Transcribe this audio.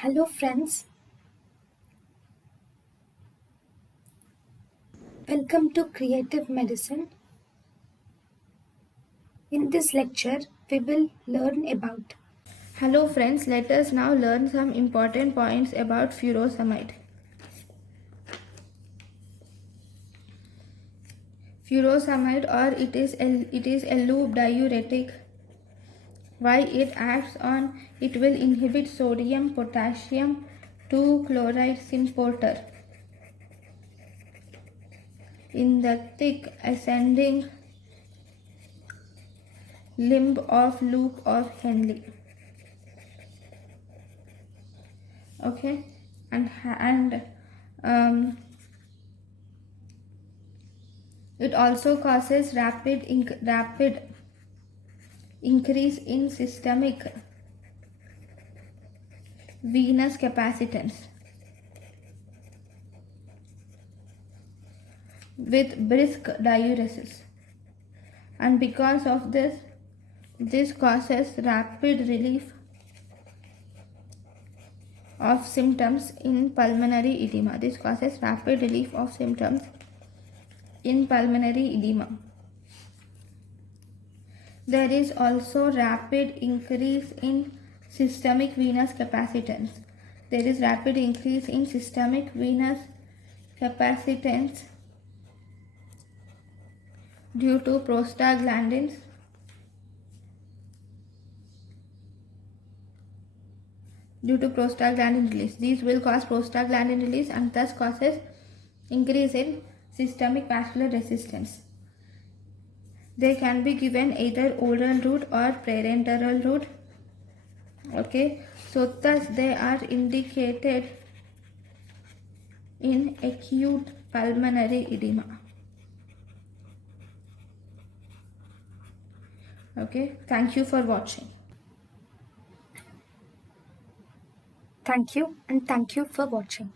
Hello friends, welcome to Creative Medicine. In this lecture, we will learn about. Hello friends, let us now learn some important points about furosemide. Furosemide or it is a loop diuretic. Why it acts on? It will inhibit sodium potassium 2 chloride symporter in the thick ascending limb of loop of Henle. Okay, and it also causes rapid increase in systemic venous capacitance with brisk diuresis, and because of this causes rapid relief of symptoms in pulmonary edema. This causes rapid relief of symptoms in pulmonary edema. There is also rapid increase in systemic venous capacitance. There is rapid increase in systemic venous capacitance due to prostaglandins release. These will cause prostaglandin release and thus causes increase in systemic vascular resistance. They can be given either oral route or parenteral route. Okay, so thus they are indicated in acute pulmonary edema. Okay, thank you for watching. Thank you and thank you for watching.